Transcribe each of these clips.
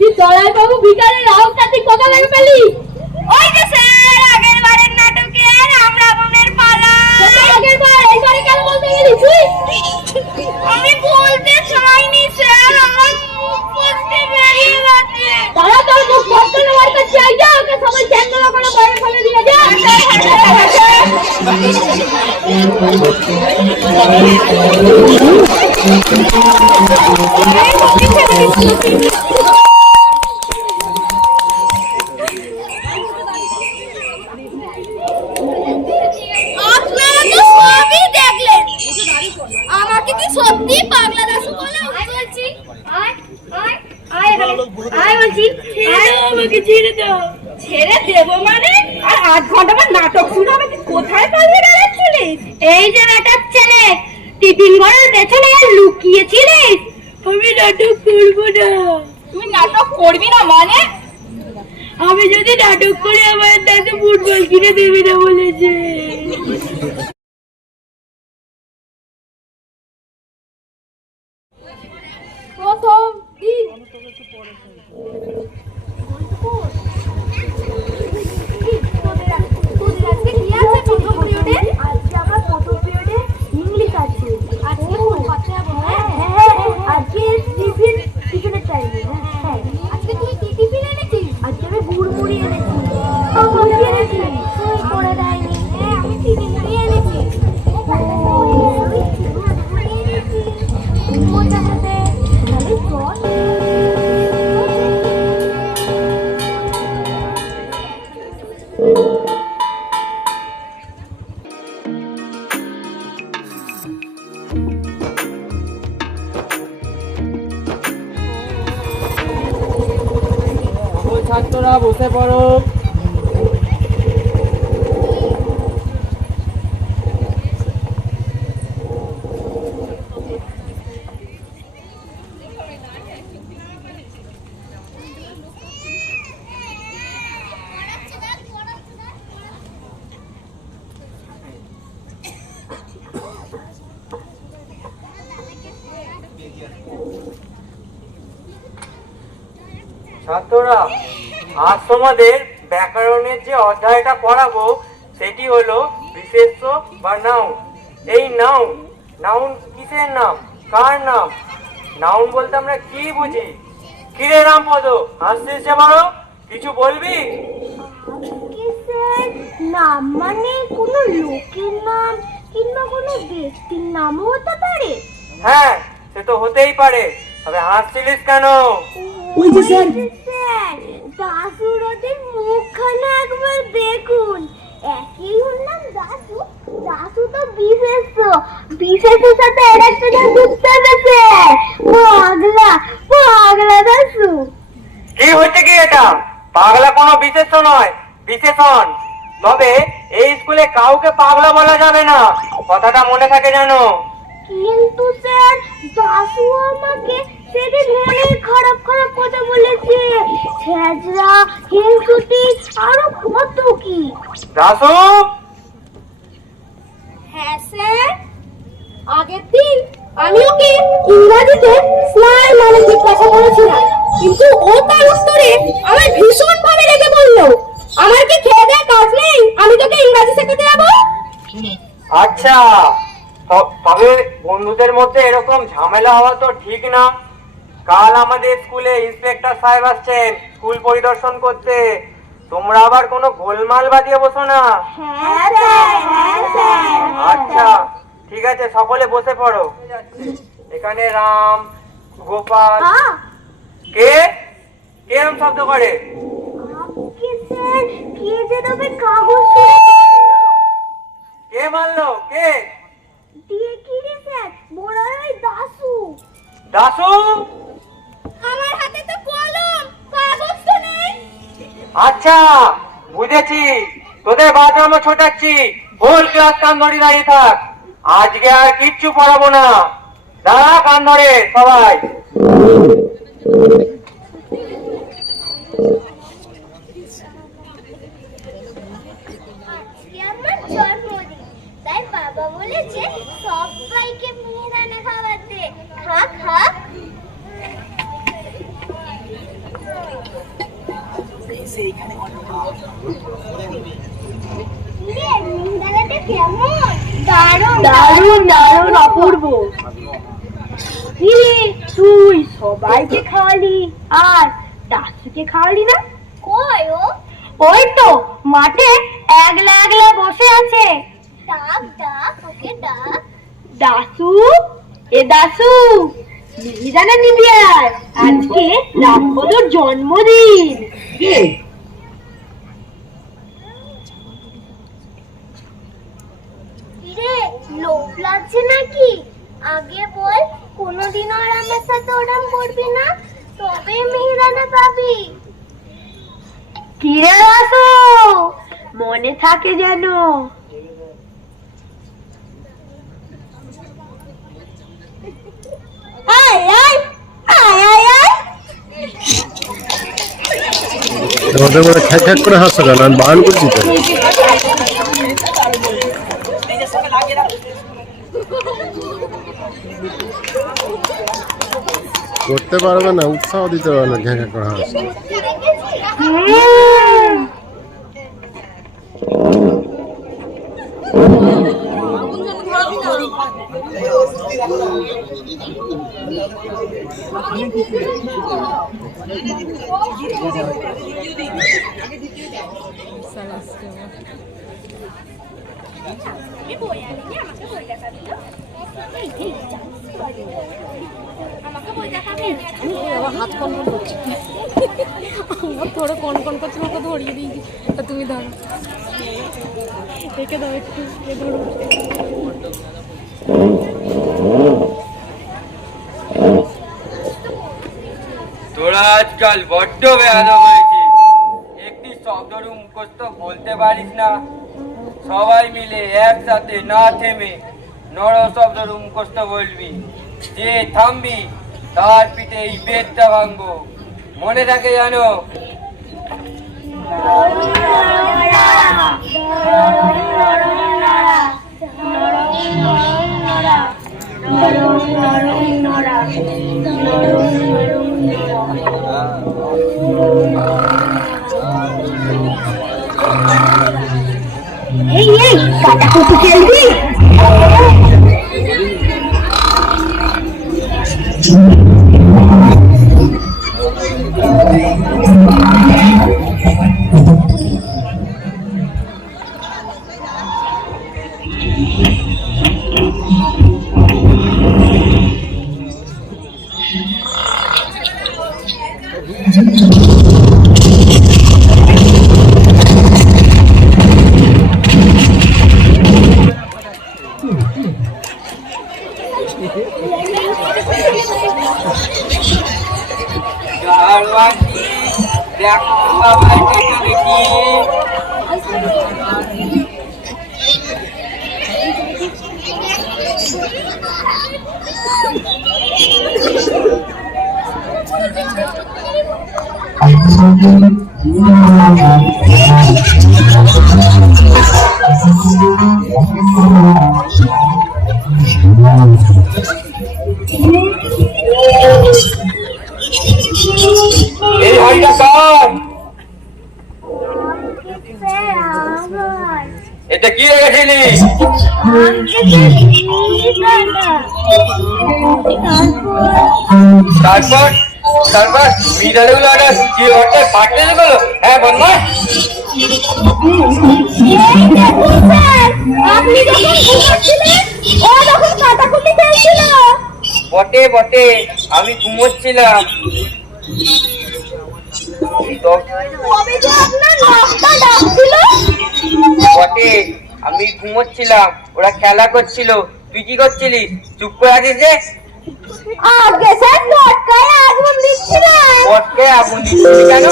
তুই দলাই বাবু ভিখারির রাউত তুই কথা লাগে পেলি? ওই যে স্যার আগের বারের নাটকে রাম রাবণের পালা। আগের বার এইবারে কেন বলতে গেলি তুই? আমি বলতে চাইনি স্যার, আমার মুখ ফসকে বেরিয়ে গেছে। তারা তোর মুখ বন্ধ করে তো চাই যা, ওকে সবাই চ্যাংদোলা করে বাইরে ফেলে দিয়ে যা। আপনারা তো সবই দেখলেন, আমাকে কি সত্যি পাগলা দাশু বলে বলছি? আয় আয় আয় আয় বলছি, আমাকে ছেড়ে দাও। ছেড়ে দেবো মানে? আর 8 ঘন্টা পর নাটক শুরু হবে, তুই কোথায় পালিয়ে বেড়াচ্ছিলিস? এই যে বেটার ছেলে, টিফিন ঘরের পেছনে লুকিয়েছিলিস। আমি নাটক করবো না। তুই নাটক করবি না মানে? আমি যদি নাটক করি আমার দাদু ফুটবল কিনে দেবে না বলেছে। প্রথম দিন ছাত্ররা বসে পড়ো। ছাত্ররা, আজ তোমাদের ব্যাকরণের যে অধ্যায়টা পড়াবো সেটি হলো বিশেষ্য বা নাউন। এই নাউন, নাউন কিসের নাম, কার নাম? নাউন বলতে আমরা কি বুঝি? কিরে রামপদ, হাসছিস যে বড়, কিছু বলবি? নাম মানে কোনো লোকের নাম কিংবা কোনো ব্যক্তির নামও হতে পারে। হ্যাঁ, সে তো হতেই পারে, তবে হাসছিলিস কেন? ওই যে স্যার, দাশুর ওদের মুখখানা একবার দেখুন। একই ওর নাম দাশু, দাশু তো বিশেষ্য, বিশেষ্যের সাথে আর একটা নাম যুক্ত হয়েছে, পাগলা, পাগলা দাশু। কি হচ্ছে কি এটা? পাগলা কোনো বিশেষ্য নয়, বিশেষণ। তবে এই স্কুলে কাউকে পাগলা বলা যাবে না, কথাটা মনে থাকে জানো? কিন্তু স্যার, দাশু আমাকে সেদিন অনেক খারাপ খারাপ কথা বলেছে, ছেঁচড়া, হিংসুটি, আরো কত কি। দাশু? হ্যাঁ স্যার, আগের দিন আমি ওকে ইংরেজিতে স্মাইল মানে জিজ্ঞাসা করেছিলাম, কিন্তু ও তার উত্তরে আমার ভীষণ ভাবে রেগে বললো, আমার কি খেয়ে দেয় কাজ নেই, আমি তোকে ইংরেজি শেখাতে যাবো? আচ্ছা, তবে বন্ধুদের মধ্যে এরকম ঝামেলা হওয়া তো ঠিক না। কাল আমাদের স্কুলে ইন্সপেক্টর সাহেব আসছেন স্কুল পরিদর্শন করতে, তোমরা আবার কোনো গোলমাল বাজিয়ে বসো না। হ্যাঁ স্যার, হ্যাঁ স্যার। আচ্ছা ঠিক আছে, সকলে বসে পড়ো। এখানে রাম, গোপাল। কে কে এরম শব্দ করে? কে যে তবে কাগজ কে মারলো? কে? দিয়ে কি রে স্যার, বড় ওই দাশু। দাশু? আমার হাতে তো কলম, কাগজ তো নেই। আচ্ছা বুঝেছি, তোদের বাথরুমে ছোটাচ্ছি, হোল ক্লাস কান ধরে দাঁড়িয়ে থাক, আজকে আর কিচ্ছু পড়াবো না, দাঁড়া কান ধরে সবাই। আমার জন্মদিন, তাই বাবা বলেছে সবাইকে মিহিদানা খাওয়াতে। খা খা। দারুণ দারুণ অপূর্ব। তুই সবাইকে খাওয়ালি আর দাসুকে খাওয়ালি না? কই ও? ওই তো মাঠে একলা একলা বসে আছে। ডাক ডাক ওকে ডাক। দাসু, এ দাসু, মিহিদানা নিবি আর আজকে রামপদর জন্মদিন। রে লোভ লাগছে নাকি? আগে বল, কোনোদিনও আর আমার সাথে ওরম করবি না, তবে মিহিদানা পাবি। কিরে দাসু, মনে থাকে যেন। আয় আয় আয় আয় আয়। তোমাদের মনে খ্যাক খ্যাক করে হাসছো কেন? আমি বারণ করছি তো। করতে পারবে না, উৎসাহ দিতে পারবে না, খ্যাক খ্যাক করে হাসছো। হাত কন কন করছে, থোড়া কন কন করছে, ওকে ধরিয়ে দিয়েছি। তা তুমি ধরো, রেখে দাও একটু, ধরো। তোরা আজকাল বড্ড বেয়াদব হয়েছিস। একটি শব্দরও মুখস্থ বলতে পারিস না। সবাই মিলে একসাথে না থেমে নর শব্দরও মুখস্থ বলবি। যে থামবি তার পিঠে এই বেদটা ভাঙবো, মনে থাকে জানো? এই এই কাটাকুটি খেলবি? দেখো বাবা, দেখি এই হাড়িটা কার? এটা কি রেখেছিলি? তারপর তারপর মিহিদানাগুলো একটা কি একটা ফাটতে গেল? হ্যাঁ বদমাশ, আপনি যখন ঘুমাচ্ছিলেন ও তখন কাটাকুটি খেলছিল। বটে বটে, আমি ঘুমোচ্ছিলাম। কবে যে আপনার নাকটা ডাকছিল? বটে, আমি ঘুমোচ্ছিলাম, ওরা খেলা করছিল। তুই কি করছিলি? চুপ করে আছিস যে? আগে স্যার পটকায় আগুন দিচ্ছিলেন। পটকায় আগুন দিচ্ছিলি কেন?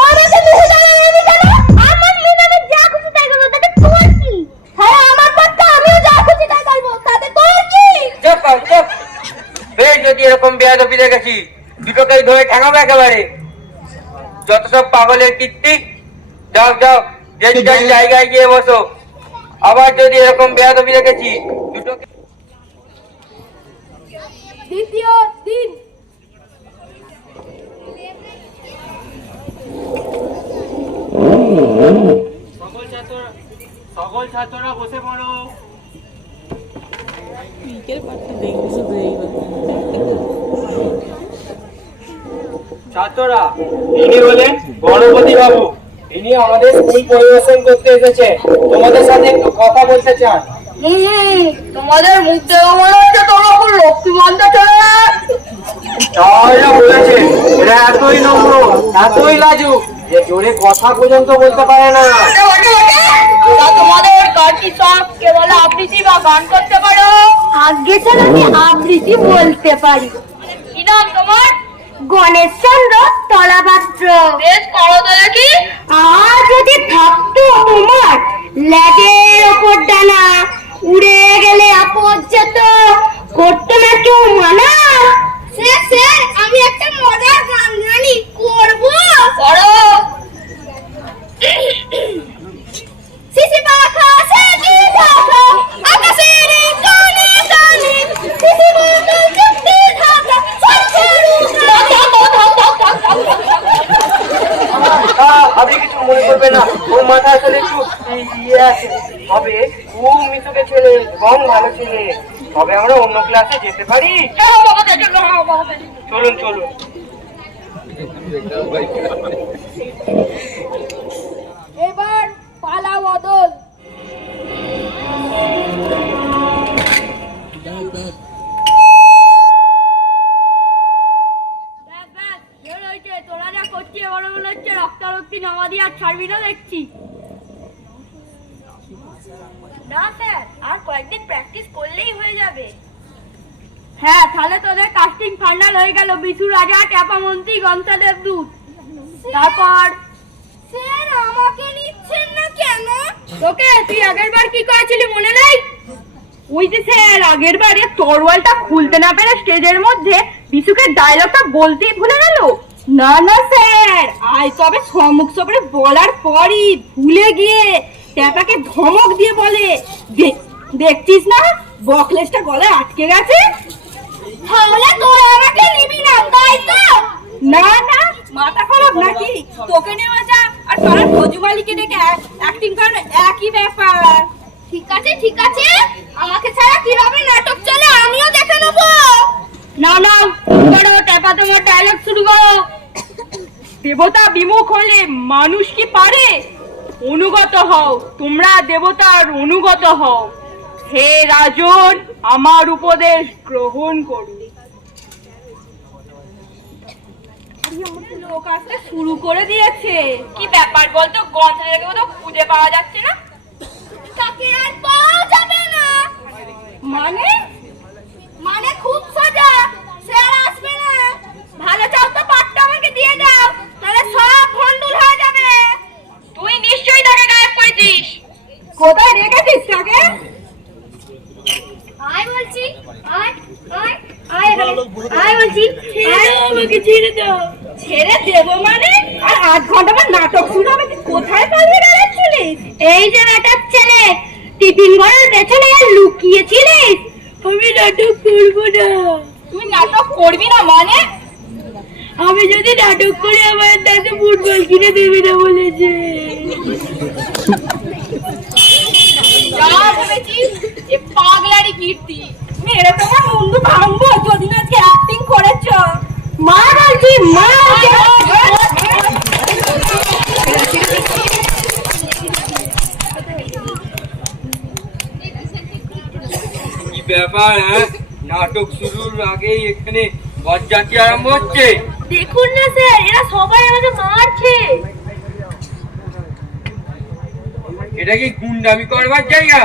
ওরা তো মিহিদানা নেবে কেন? আমার মিহিদানা যা খুশি তাই করবো, তাতে তোর কি? হ্যাঁ আমার পটকা আমিও যা খুশি তাই করবো, তাতে তোর কি? চুপ কর, চুপ। বেশ, যদি এরকম বেয়াদবি দেখেছি দুটোকে ধরে ঠেঙাবো একেবারে। যত সব পাগলের কীর্তি। যাও যাও, যে যার জায়গায় গিয়ে বসো। আবার যদি এরকম বেয়াদবি দেখেছি দুটোকে। দ্বিতীয় দিন সকল ছাত্ররা বসে পড়ো। ছাত্ররা, ইনি হলেন গণপতি বাবু। ইনি আমাদের স্কুল পরিবেশন করতে এসেছে, তোমাদের সাথে একটু কথা বলতে চান। তোমাদের মুখ দেখে মনে হচ্ছে তোমরা খুব লক্ষ্মীবন্ত চলে। তাহলে বলেছে এরা এতই নম্র, এতই লাজুক যে জোরে কথা পর্যন্ত বলতে পারে না। তোমাদের গানটি সব কেবল আবৃত্তি বা গান করতে পারো। আগে চলো আমি আবৃত্তি বলতে পারি। কি নাম তোমার? গণেশ চন্দ্র তলাপাত্র। বেশ করো তো দেখি। আর যদি থাকতো তোমার ল্যাজের ওপর ডানা, উড়ে গেলে আপদ যেত, করতো না কেউ মানা। স্যার আমি একটা মজার গান জানি, করবো? করো। শিশি পাখা সেকি ঢাকা, আকাশের কানে কানে, শিশি পাখা চুক্তি ঢাকা, আপনি কিছু মনে করবে না, ওর মাথা আসলে একটু ইয়ে আছে। তবে খুব মিশুকে ছেলে এবং ভালো ছেলে। তবে আমরা অন্য ক্লাসে যেতে পারি? চলুন চলুন। এবার পালা বদল। তোরা যা করছিস বড় মনে হচ্ছে রক্তারক্তি নামা দিয়ে আর ছাড়বি না দেখছি। না স্যার, আর কয়েকদিন প্র্যাকটিস করলেই হয়ে যাবে। হ্যাঁ, তাহলে তোদের কাস্টিং ফাইনাল হয়ে গেল। বিশু রাজা, ট্যাপা মন্ত্রী, গন্তা দেবদূত। তারপর স্যার আমাকে নিচ্ছেন না কেন? তোকে তুই আগের বার কি করেছিলি মনে নেই? ওই যে স্যার আগের বারে তরোয়ালটা খুলতে না পেরে স্টেজের মধ্যে বিশুকে ডায়লগটা বলতেই ভুলে গেল। না না স্যার, আজ তবে সম্মুখ সবরে বলার পরই ভুলে গিয়ে ট্যাপাকে ধমক দিয়ে বলে, দেখছিস না বকলেসটা গলায় আটকে গেছে। তাহলে তোরা আমাকে নিবি না, তাই তো? না না, মাথা খারাপ নাকি? তোকে নেওয়া যা আর তোরা ফজুমালিকে ডেকে অ্যাক্টিং করানো একই ব্যাপার। ঠিক আছে ঠিক আছে, আমাকে ছাড়া কিভাবে নাটক চলে আমিও দেখে নেবো। না না, করো ট্যাপা, তোমার ডায়লগ শুরু করো। দেবতা বিমুখ হলে মানুষ কি পারে? অনুগত হও, তোমরা দেবতার অনুগত হও। হে রাজন, আমার উপদেশ গ্রহণ করুন। লোক আসতে শুরু করে দিয়েছে। কি ব্যাপার বলতো? গন্থা থেকে তো খুঁজে পাওয়া যাচ্ছে না। তাকে আর পাওয়া যাবে না মানে? মানে খুব সোজা, স্যার আসবে না। ভালো চাও তো পাটটা আমাকে দিয়ে দাও, তাহলে সব ভন্ডুল হয়ে যাবে। তুই নিশ্চয়ই তাকে গায়েব করেছিস। কোথায় রেখেছিস তাকে? আয় বলছি, আয় আয় আয় আয় বলছি, আমাকে ছেড়ে দাও। ছেড়ে দেবো মানে? আর 8 ঘন্টা পর নাটক শুরু হবে, তুই কোথায় পালিয়ে বেড়াচ্ছিলিস? এই যে বেটার ছেলে, টিফিন ঘরের পেছনে লুকিয়েছিলিস। আমি নাটক করবো না। তুই নাটক করবি না মানে? আমি যদি নাটক করি আমার দাদু ফুটবল কিনে দেবে না বলেছে। যা ভেবেছিস এ পাগলারি কীর্তি। মেরে তোমার মুন্ডু ভাঙবো যদি না আজকে অ্যাক্টিং করেছ। মা বলছি, মা কি ব্যাপার? হ্যাঁ, নাটক শুরুর আগেই এখানে বজ্জাতি আরম্ভ হচ্ছে। দেখুন না স্যার, এরা সবাই আমাকে মারছে। এটা কি গুন্ডামি করবার জায়গা?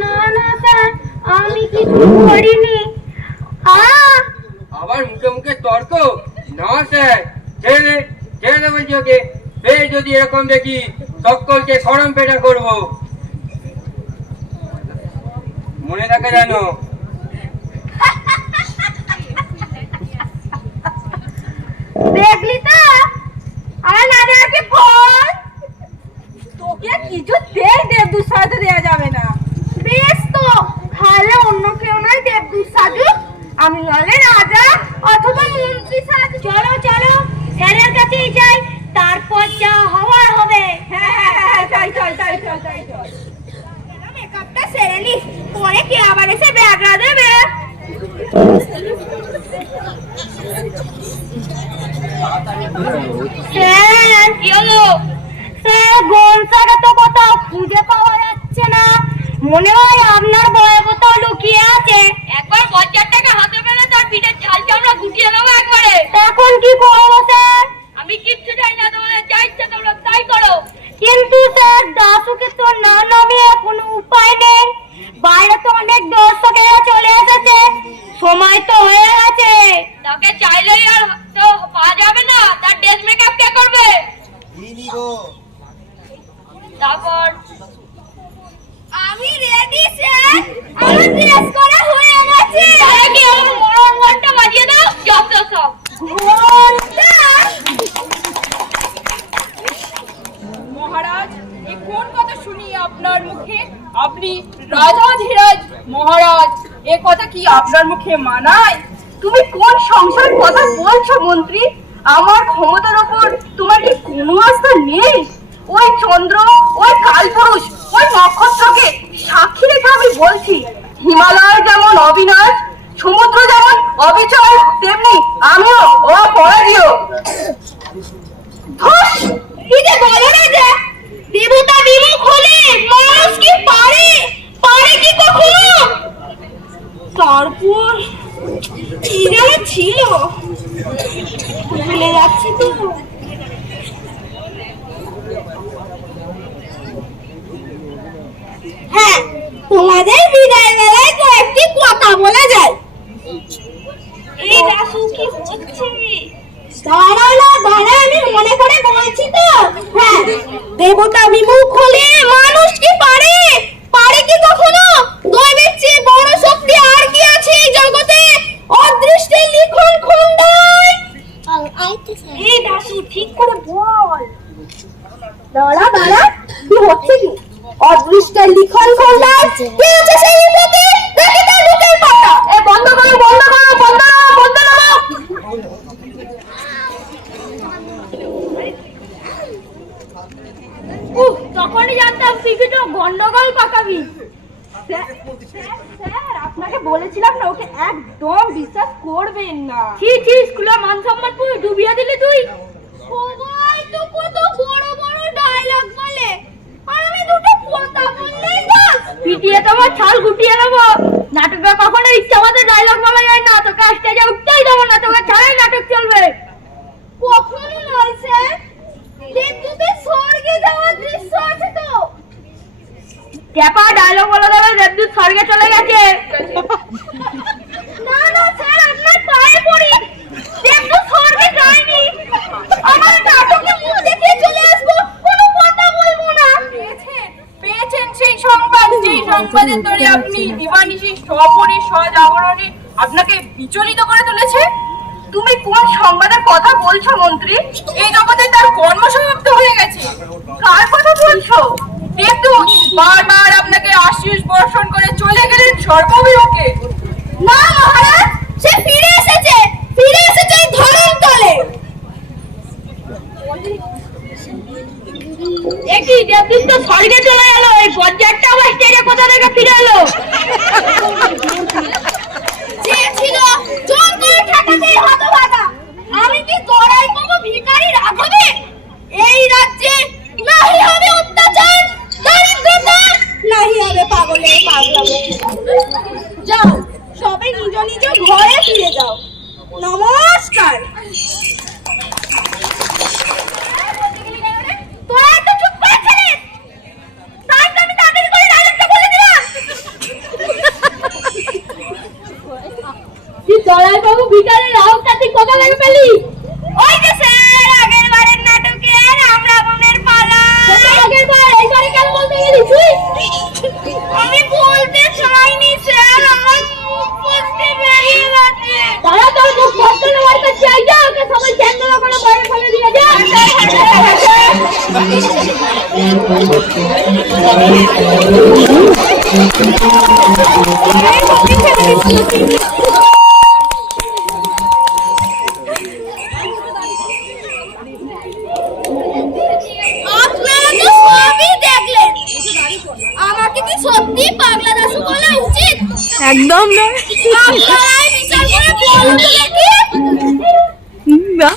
না না স্যার, আমি কিছু করিনি। আবার মুখে মুখে তর্ক? না স্যার, ছেড়ে ছেড়ে বলছি ওকে। ফের যদি এরকম দেখি সকলকে সরম পেটা করবো, মনে থাকে জানো। দেখলি তো, আর নানাকে বল তোকে কিছুতেই দেবদূত সাথে দেওয়া যাবে না। বেশ তো, তাহলে অন্য কেউ নয় দেবদূত সাজু, আমি হলে রাজা অথবা মন্ত্রী সাজু। চলো চলো, স্যারের কাছেই যাই, তারপর যা হওয়ার হবে। হ্যাঁ হ্যাঁ হ্যাঁ, চল চল চল চল চল চল। নি, পরে কে আবার এসে ব্যাগরা দেবে। স্যার কি হলো? স্যার গোলসাটা তো কোথাও খুঁজে পাওয়া যাচ্ছে না, মনে হয় আপনার বয়ে কোথাও লুকিয়ে আছে। একবার বজ্জারটাকে হাতে পেলে তার পিঠের ছাল চামড়া গুটিয়ে নেবো একবারে। এখন কি করবো স্যার? আমি কিচ্ছু চাই না, তোমাদের যা ইচ্ছা তোমরা তাই করো। কিন্তু স্যার দাশুকে তো না নামিয়ে কোনো উপায় নেই, বাইরে তো অনেক দর্শকেরা চলে এসেছে, সময় তো হয়ে গেছে। তাকে চাইলেই আর তো পাওয়া যাবে না, তার ড্রেস মেকআপ কে করবে? তারপর আমি রেডি স্যার, আমার ড্রেস করা হয়ে গেছে। তাহলে কি আমার মরণ ঘন্টা বাজিয়ে দাও, যত সব ঘন্টা। মহারাজ, এ কোন কথা শুনি আপনার মুখে? আপনি রাজাধিরাজ মহারাজ, এ কথা কি আপনার মুখে মানায়? তুমি কোন সংসার কথা বলছো মন্ত্রী? আমার ক্ষমতার উপর তোমার কি কোনো আস্থা নেই? ওই চন্দ্র, ওই কালপুরুষ, ওই নক্ষত্রকে সাক্ষী রেখে আমি বলছি, হিমালয় যেমন অবিনাশ, সমুদ্র যেমন অবিচল, তেমনি আমিও অপরাজেয়। ধস, কি যে বলো না যে দেবতা বিমুখ হলে মানুষ কি পারে? পারে কি কখনো? তারপর কি যেন ছিল, ভুলে যাচ্ছি তো। হ্যাঁ, তোমাদের বিদায় বেলায় কয়েকটি কথা বলা যায়। এই রাসু কি হচ্ছে? দাঁড়া না দাঁড়া, আমি মনে করে বলছি তো। হ্যাঁ, দেবতা বিমুখ হলে মানুষ কি পারে? পারে কি কখনো? দৈবের চেয়ে বড় শক্তি আর কি আছে এই জগতে? অদৃষ্টের লিখন খন্ডায়। এই দাসু ঠিক করে বল। দাঁড়া দাঁড়া, কি হচ্ছে কি? অদৃষ্টের লিখন খন্ডায় কে আছে সেই বিপদে? দেখি তার মুখের পাতা। এ বন্ধ করো, বন্ধ করো, বন্ধ করো, বন্ধ করো। তখনই জানতাম তুই কিছু গন্ডগোল পাকাবি। স্যার, আপনাকে বলেছিলাম না, ওকে একদম বিশ্বাস করবেন না। ছি ছি, স্কুলে মান সম্মান পুরো ডুবিয়ে দিলি তুই। সবাই তো কত বড় বড় ডায়লগ বলে, আর আমি দুটো কথা বললেই বাস পিটিয়ে তোমার ছাল গুটিয়ে নেবো। নাটকে কখনো ইচ্ছা মতো ডায়লগ বলা যায় না, তোকে স্টেজে উঠতেই দেবো না, তোকে ছাড়াই নাটক চলবে। কখনো নয় স্যার, দেবদূতের স্বর্গে যাওয়ার দৃশ্য আছে তো। ক্যাপা ডায়লগ বলে দেবে দেবদূত স্বর্গে চলে গেছে। না না স্যার, আপনার পায়ে পড়ি, দেবদূত স্বর্গে যায়নি। আমার নাটকে মুখ দেখিয়ে চলে আসবো, কোনো কথা বলবো না। পেয়েছেন সেই সংবাদ, যেই সংবাদের ধরে আপনি দিবানিশি স্বপরে সজাগরণে আপনাকে বিচলিত করে তুলেছে। তুমি কোন সংবাদের কথা বলছো মন্ত্রী? এই জগতে তার কর্ম সমাপ্ত হয়ে গেছে। কার কথা বলছো? দেবদূত বারবার আপনাকে আশীষ বর্ষণ করে চলে গেলেন সর্ববিরোধে। না মহারাজ, সে ফিরে এসেছে, ফিরে এসেছে এই ধরণতলে। একই দেবদূত তো স্বর্গে চলে গেল, এই বজ্জারটা আবার স্টেজে কোথা থেকে ফিরে এলো? যে ছিল জোর করে ঠেকাতেই হতভাগা। আমি কি গড়াই পাবো ভিখারি রাঘবে? এই রাজ্যে নাহি হবে অত্যাচার, দারিদ্রতা, নাহি হবে পাগলের পাগলামো। যাও, সবাই নিজ নিজ ঘরে ফিরে যাও। নমস্কার। তোরা একটু চুপ করে ছিলিস, তাই তো আমি তাড়াতাড়ি করে ডায়লগটা বলে দিলাম। তুই দলাই বাবু ভিখারি রাউটা তুই কোথা থেকে পেলি? ওই যে স্যার, আগের বারের নাটকে রাম রাবণের পালা। আগের বার, এইবারে কেন বলতে গেলি তুই? আমি বলতে চাইনি স্যার, আমার মুখ ফসকে বেরিয়ে গেছে। তারা তোর মুখ ফসকে নেওয়ার কাছে চাই, যা ওকে সবাই চ্যান্ডেল করে বাইরে ফেলে দিয়ে যা। আপনারা তো সবই দেখলেন, আমাকে কি সত্যি পাগলা দাশু একদম না। আপনারাই বিচার করে বলুন তো দেখি। না।